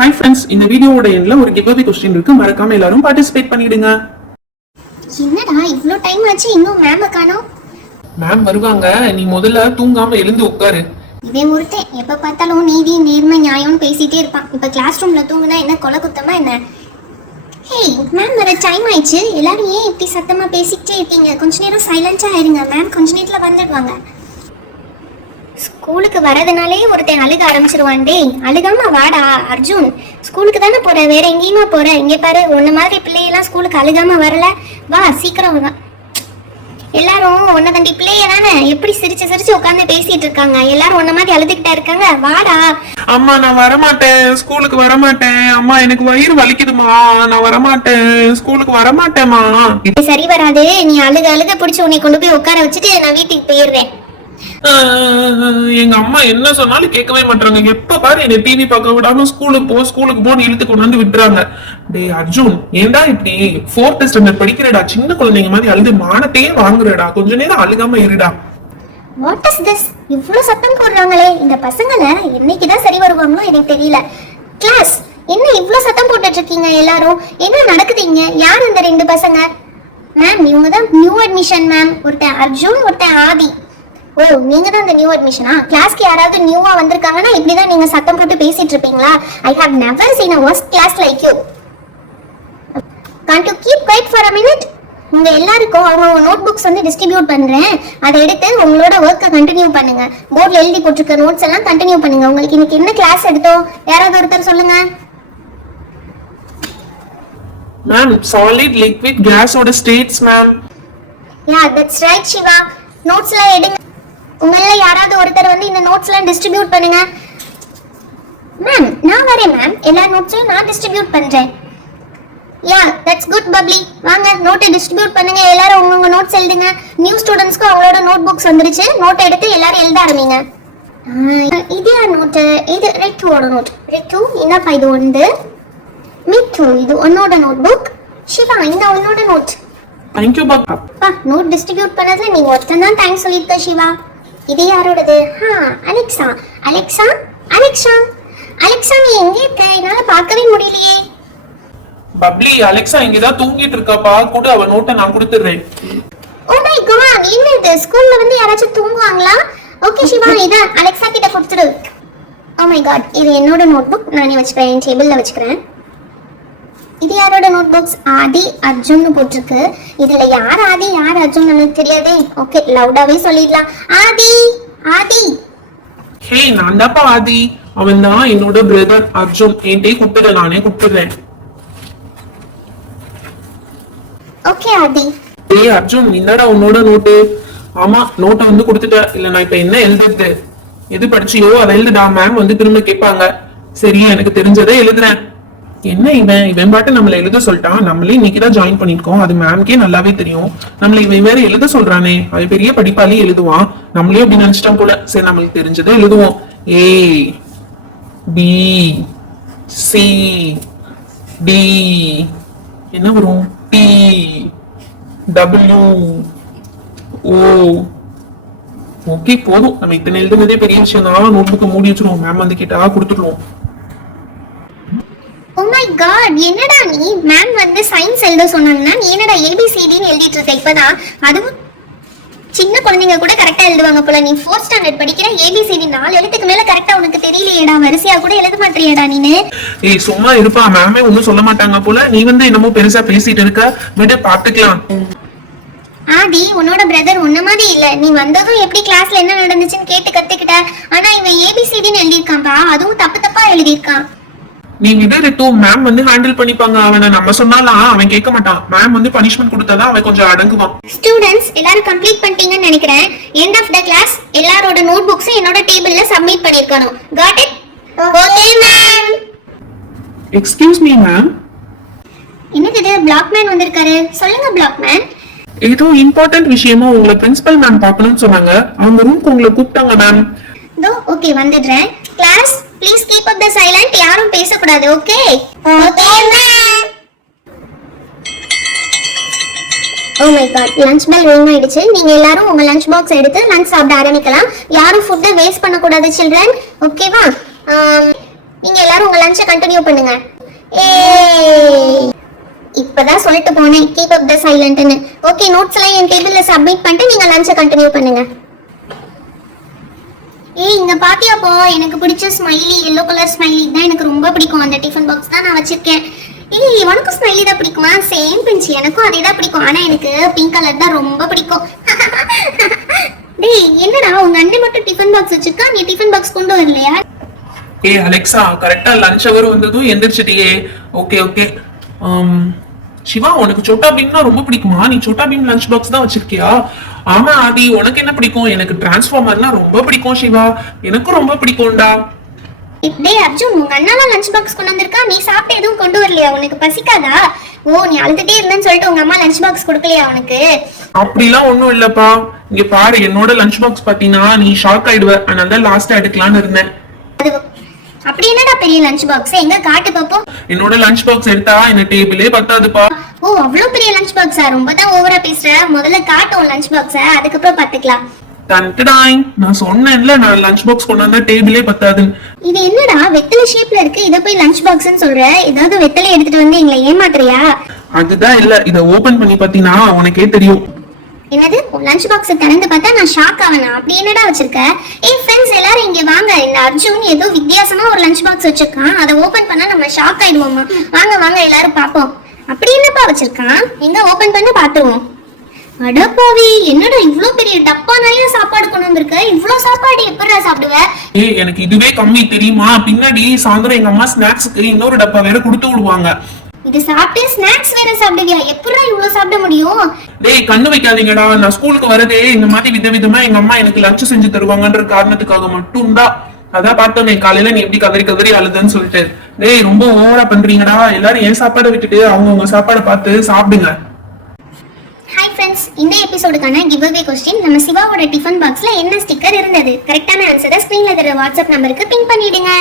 Hi friends, இந்த வீடியோவோட எண்ட்ல ஒரு கிவ்அவே क्वेश्चन இருக்கு, மறக்காம எல்லாரும் பார்ட்டிசிபேட் பண்ணிடுங்க. என்னடா இவ்ளோ டைம் ஆச்சு இன்னும் மேம் காணோம்? மேம் வருவாங்க, நீ முதல்ல தூங்காம எழுந்து உட்காரு. இவன் ஒருத்தன் எப்ப பார்த்தாலும் நீதி நேர்மை நியாயம்னு பேசிட்டே இருப்பான். இப்ப கிளாஸ் ரூம்ல தூங்குனா என்ன கொலை குத்தமா என்ன? ஹேய் மேம், வர டைம் ஆயிடுச்சு. எல்லாரும் ஏன் இப்படி சத்தமா பேசிக்கிட்டே இருக்கீங்க? கொஞ்ச நேரம் சைலண்டா இருங்க, மேம் கொஞ்ச நேரத்துல வந்துடுவாங்க. ஸ்கூலுக்கு வரதுனாலே ஒருத்தன் அழுக ஆரம்பிச்சிருவான். டேய் அழுகாம வாடா அர்ஜுன், ஸ்கூலுக்கு தானே போற, வேற எங்கேயுமா போற? இங்க பாரு, உன்ன மாதிரி பிள்ளையெல்லாம் ஸ்கூலுக்கு அழுகாம வரல, வா சீக்கிரம் வா. எல்லாரும் உன்ன தண்டி பிள்ளைய தானே, எப்படி சிரிச்சு சிரிச்சு உட்காந்து பேசிட்டு இருக்காங்க, எல்லாரும் உன்ன மாதிரி அழுதுகிட்டா இருக்காங்க, வாடா. அம்மா நான் வரமாட்டேன், ஸ்கூலுக்கு வரமாட்டேன். அம்மா எனக்கு வயிறு வலிக்குதுமா, நான் வரமாட்டேன், ஸ்கூலுக்கு வரமாட்டேமா. இது சரி வராது. நீ அழுக அழுக பிடிச்சி உன்னை கொண்டு போய் உட்கார வச்சுட்டு நான் வீட்டுக்கு போயிடுறேன். எங்க அம்மா என்ன சொன்னாலும் கேட்கவே மாட்டாங்க. எப்ப பாரு என்ன டிவி பார்க்க விடாம ஸ்கூலுக்கு போன்னு இழுத்து கொண்டாந்து விட்டுறாங்க. டே அர்ஜுன், ஏண்டா இப்படி 4th ஸ்டாண்டர்ட் படிக்கிறடா, சின்ன குழந்தைங்க மாதிரி அழுது மானத்தையே வாங்குறடா, கொஞ்ச நேரம் அழுகாம இருடா. What is this? இவ்ளோ சத்தம் போடுறாங்களே இந்த பசங்கள, என்னைக்குதான் சரி வருவாங்களோ எனக்கு தெரியல. கிளாஸ் என்ன இவ்ளோ சத்தம் போட்டுட்டு இருக்கீங்க எல்லாரும்? என்ன நடக்குதுங்க? யார் இந்த ரெண்டு பசங்க? மேம் இவங்க தான் நியூ அட்மிஷன் மேம். ஒருத்தன் அர்ஜுன், ஒருத்தன் ஆதி. ஓ நீங்க தான் இந்த நியூ அட்மிஷனா? கிளாஸ்க்கு யாராவது நியூவா வந்திருக்காங்கன்னா இப்படிதான் நீங்க சத்தம் போட்டு பேசிட்டு இருப்பீங்களா? I have never seen a worst class like you. Can't you keep quiet for a minute? உங்க எல்லாருக்கும் அவங்க நோட் புக்ஸ் வந்து டிஸ்ட்ரிபியூட் பண்றேன், அதை எடுத்து உங்களோட ஒர்க்கை கண்டினியூ பண்ணுங்க. போர்ட்ல எழுதி போட்டிருக்க நோட்ஸ் எல்லாம் கண்டினியூ பண்ணுங்க. உங்களுக்கு இன்னைக்கு என்ன கிளாஸ் எடுத்தோம்? யாராவது ஒருத்தர் சொல்லுங்க. மேம் சாலிட் லிக்விட் கேஸோட states ma'am. Yeah that's right Siva. நோட்ஸ்லாம் எடுங்க. உங்கள யாராவது ஒருத்தர் வந்து இந்த நோட்ஸ்லாம் டிஸ்ட்ரிபியூட் பண்ணுங்க. மேம் நான் வரேன் மேம், எல்லா நோட்ஸையும் நான் டிஸ்ட்ரிபியூட் பண்றேன். Yeah that's good bubbly. வாங்க நோட்டை டிஸ்ட்ரிபியூட் பண்ணுங்க, எல்லாரும் உங்க நோட்ஸ் எழுதுங்க. நியூ ஸ்டூடண்ட்ஸ்க்கு அவங்களோட நோட் புக்ஸ் வந்துருச்சு, நோட் எடுத்து எல்லாரும் எழுத ஆரம்பிங்க. இது யார் நோட்டு? இது ரெட்டுவோட நோட். ரெட்டு என்னப்பா இது? வந்து மித்து இது உன்னோட நோட் புக். சிவா இந்த உன்னோட நோட். Thank you பாப்பா. நோட் டிஸ்ட்ரிபியூட் பண்ணதுல நீங்க ஒருத்தன் தான் தேங்க்ஸ் சொல்லிருக்க சிவா. இது யாரோடது? அலெக்சா. அலெக்சா அலெக்சா அலெக்சா நீ எங்க இருக்க? என்னால பார்க்கவே முடியலையே. பப்ளி, அலெக்சா இங்கதான் தூங்கிட்டு இருக்காப்பா, கூட அவ நோட்டை நான் கொடுத்துறேன். ஓ மை காட், என்ன இது? ஸ்கூல்ல வந்து யாராச்சும் தூங்குவாங்களா? ஓகே சிவா, இத அலெக்சா கிட்ட கொடுத்துடு. ஓ மை காட், இது என்னோட நோட்புக், நானே வச்சுக்கிறேன், டேபிள்ல வச்சுக்கிறேன். இது யாரோட நோட் புக்ஸ்? ஆதி அர்ஜுன் போட்டிருக்கு. இதுல யார் ஆதி யார் அர்ஜுன் எனக்கு தெரியாதே. ஓகே லவுடாவே சொல்லிடலாம். ஆதி ஆதி. ஹே நான் தான்ப்பா ஆதி, அவன் தான் என்னோட பிரதர் அர்ஜுன். என்கிட்ட கூப்பிட்டு நானே கூப்பிடுறேன். ஓகே ஆதி. ஏய் அர்ஜுன், என்னடா உன்னோட நோட்டு? ஆமா நோட்டை வந்து கொடுத்துட்ட. இல்ல நான் இப்ப என்ன எழுதுறது? எது படிச்சியோ அதை எழுதுடா, மேம் வந்து திரும்ப கேட்பாங்க. சரி எனக்கு தெரிஞ்சதே எழுதுறேன். என்ன இவன் பாட்டு நம்மள எழுத சொல்லிட்டான். நம்மளே இன்னைக்குதான் ஜாயின் பண்ணிருக்கோம், அது மேம்கே நல்லாவே தெரியும். நம்மள இவன் வேற எழுத சொல்றானே, அவன் பெரிய படிப்பாளி எழுதுவான், நம்மளே அப்படி நினைச்சிட்டான் போல. சரி நம்மளுக்கு தெரிஞ்சதை எழுதுவோம். ஏ பி சி டி என்ன வரும்? டி டபிள்யூ ஓ. ஓகே போதும், நம்ம இத்தனை எழுதுனதே பெரிய விஷயம் தான். நோட்புக்கை மூடி வச்சிருவோம், மேம் வந்து கேட்டா கொடுத்துருவோம். ஓ மை காட், என்னடா நீ? மேம் வந்து சயின்ஸ் எழுத சொன்னாங்கன்னா நீ என்னடா ஏபிசிடின்னு எழுதிட்டு இருக்க இப்பதான்? அதுவும் சின்ன குழந்தைங்க கூட கரெக்டா எழுதுவாங்க போல. நீ 4th ஸ்டாண்டர்ட் படிக்கிற, ஏபிசிடி 4 எழுத்துக்கு மேல கரெக்டா உனக்கு தெரியலையேடா, வரிசையா கூட எழுத மாட்டறியடா நீனு. ஏய் சும்மா இருப்பா, மேமே ஒண்ணும் சொல்ல மாட்டாங்க போல. நீ வந்து என்னமோ பெருசா பேசிட்டு இருக்க, விட பாத்துக்கலாம். ஆதி உன்னோட பிரதர் உன்ன மாதிரி இல்ல. நீ வந்ததும் எப்படி கிளாஸ்ல என்ன நடந்துச்சுன்னு கேட்டு கத்துக்கிட்ட. ஆனா இவன் ஏபிசிடின்னு எழுதியிருக்கான்பா, அதுவும் தப்பு தப்பா எழுதியிருக்கான். நீ விட மேம் வந்து ஹேண்டில் பண்ணிப்பாங்க அவனை. நம்ம சொன்னாலாம் அவன் கேட்க மாட்டான். மேம் வந்து பனிஷ்மெண்ட் கொடுத்தாதான் அவன் கொஞ்சம் அடங்குவான். ஸ்டூடண்ட்ஸ் எல்லாரும் கம்ப்ளீட் பண்ணிட்டீங்கன்னு நினைக்கிறேன். எண்ட் ஆஃப் த கிளாஸ் எல்லாரோட நோட் புக்ஸ் என்னோட டேபிள்ல சப்மிட் பண்ணிருக்கணும். Got it? Okay ma'am. Excuse me ma'am. என்னது இது? பிளாக்மேன் வந்திருக்காரு. சொல்லுங்க பிளாக்மேன். ஏதோ இம்பார்ட்டன்ட் விஷயமா உங்களை பிரின்சிபல் மேம் பார்க்கணும்னு சொன்னாங்க, அவங்க ரூம்க்கு உங்களை கூப்பிட்டாங்க மேம். தோ ஓகே வந்துடுறேன். Class please keep up the silent. யாரும் பேச கூடாது. Okay okay ma'am. Oh my God, lunch bell ring ஆயிடுச்சு. நீங்க எல்லாரும் உங்க லஞ்ச் பாக்ஸ் எடுத்து லஞ்ச் சாப்பிட ஆரம்பிக்கலாம். யாரும் ஃபுட்டை வேஸ்ட் பண்ண கூடாது சில்ட்ரன். ஓகேவா? நீங்க எல்லாரும் உங்க லஞ்சை கண்டினியூ பண்ணுங்க. ஏய், இப்பதான் சொல்லிட்டு போனேன் கீப் அப் த சைலண்ட்னு. ஓகே, நோட்ஸ் எல்லாம் என் டேபிள்ல சப்மிட் பண்ணிட்டு நீங்க லஞ்சை கண்டினியூ பண்ணுங்க. ஏய், இங்க பாத்தியாப்போ எனக்கு பிடிச்ச ஸ்மைலி, எல்லோ கலர் ஸ்மைலி தான் எனக்கு ரொம்ப பிடிக்கும். அந்த டிஃபன் பாக்ஸ் தான் நான் வச்சிருக்கேன். ஏய், உனக்கும் ஸ்மைலி தான் பிடிக்குமா? சேம் பிஞ்ச், எனக்கும் அதே தான் பிடிக்கும். ஆனா எனக்கு பிங்க் கலர் தான் ரொம்ப பிடிக்கும். டேய், என்னடா உங்க அண்ணன் மட்டும் டிஃபன் பாக்ஸ் வச்சிருக்கா, நீ டிஃபன் பாக்ஸ் கொண்டு வரலையா? ஏய் அலெக்சா, கரெக்டா லஞ்ச் அவர் வந்ததும் எந்திரிச்சிட்டியே. Okay okay. சிவா, உனக்கு சோட்டா பீம்னா ரொம்ப பிடிக்குமா? நீ சோட்டா பீம் லஞ்ச் பாக்ஸ் தான் வச்சிருக்கியா? ஆமா ஆதி, உனக்கு என்ன பிடிக்கும்? எனக்கு டிரான்ஸ்ஃபார்மர்னா ரொம்ப பிடிக்கும் சிவா. எனக்கும் ரொம்ப பிடிக்கும்டா. டேய் அர்ஜுன், உங்க அண்ணாலாம் லஞ்ச் பாக்ஸ் கொண்டு வந்திருக்கா, நீ சாப்பிட்டு எதுவும் கொண்டு வரலையா? உனக்கு பசிக்காதா? ஓ, நீ அழுதுட்டே இருந்தேன்னு சொல்லிட்டு உங்க அம்மா லஞ்ச் பாக்ஸ் கொடுக்கலையா உனக்கு? அப்படிலாம் ஒண்ணும் இல்லப்பா. இங்க பாரு, என்னோட லஞ்ச் பாக்ஸ் பாத்தீங்கன்னா நீ ஷாக் ஆயிடுவ. அதனால லாஸ்டா எடுக்கலாம்னு இருந்தேன். அது அப்படி என்னடா பெரிய லஞ்ச் பாக்ஸ், எங்க காட்டு பாப்போம். என்னோட லஞ்ச் பாக்ஸ் எடுத்தா என்ன டேபிளே பத்தாதுப்பா. ஓ, அவ்வளவு பெரிய லஞ்ச் பாக்ஸா? ரொம்ப தான் ஓவரா பேசுற. முதல்ல காட்டும் லஞ்ச் பாக்ஸ, அதுக்கப்புறம் பாத்துக்கலாம். தன்டாய், நான் சொன்னேன்ல நான் லஞ்ச் பாக்ஸ் கொண்டு வந்தா டேபிளே பத்தாதுன்னு. இது என்னடா வெத்தலை ஷேப்ல இருக்கு, இத போய் லஞ்ச் பாக்ஸ்னு சொல்ற? ஏதாவது வெத்தலை எடுத்துட்டு வந்து எங்களை ஏமாத்துறியா? அதுதான் இல்ல, இத ஓபன் பண்ணி பாத்தீங்கன்னா உனக்கே தெரியும். என்னது, லஞ்ச் பாக்ஸ் திறந்து பார்த்தா நான் ஷாக் ஆவேனா? அப்படி என்னடா வச்சிருக்க? ஏய் ஃப்ரெண்ட்ஸ், எல்லாரும் இங்க வாங்க. இந்த அர்ஜுன் ஏதோ வித்தியாசமா ஒரு லஞ்ச் பாக்ஸ் வச்சிருக்கான். அதை ஓபன் பண்ணா நம்ம ஷாக் ஆயிடுவோமா? வாங்க வாங்க எல்லாரும் பாப்போம். அப்படி என்னப்பா வச்சிருக்கான்? எங்க ஓபன் பண்ணி பாத்துருவோம். அடப்பாவி, என்னடா இவ்ளோ பெரிய டப்பா நிறைய சாப்பாடு கொண்டு வந்திருக்க. இவ்ளோ சாப்பாடு எப்படிடா சாப்பிடுவ? ஏய், எனக்கு இதுவே கம்மி தெரியுமா? பின்னாடி சாயந்தரம் எங்க அம்மா ஸ்நாக்ஸ்க்கு இன்னொரு டப்பா வேற கொடுத்து விடுவாங்க. இது சாப்பிட்டு ஸ்நாக்ஸ் வேற சாப்பிடுவியா? எப்படிடா இவ்ளோ சாப்பிட முடியும்? டேய், கண்ணு வைக்காதீங்கடா. நான் ஸ்கூலுக்கு வரதே இந்த மாதிரி விதவிதமா எங்க அம்மா எனக்கு லஞ்ச் செஞ்சு தருவாங்கன்ற காரணத்துக்காக மட்டும்தான். அதான் பார்த்தோன்னே காலையில நீ எப்படி கதறி கதறி அழுதுன்னு சொல்லிட்டு. டேய், ரொம்ப ஓவரா பண்றீங்கடா. எல்லாரும் என் சாப்பாடை விட்டுட்டு அவங்க சாப்பாடை பார்த்து சாப்பிடுங்க. ஹாய் ஃப்ரெண்ட்ஸ், இந்த எபிசோடுக்கான கிவ் அவே கொஸ்டின், நம்ம சிவாவோட டிஃபன் பாக்ஸ்ல என்ன ஸ்டிக்கர் இருந்தது? கரெக்டான ஆன்சரை ஸ்கிரீன்ல தெரிய வாட்ஸ்அப் நம்பருக்கு பின் பண்ணிடுங்க.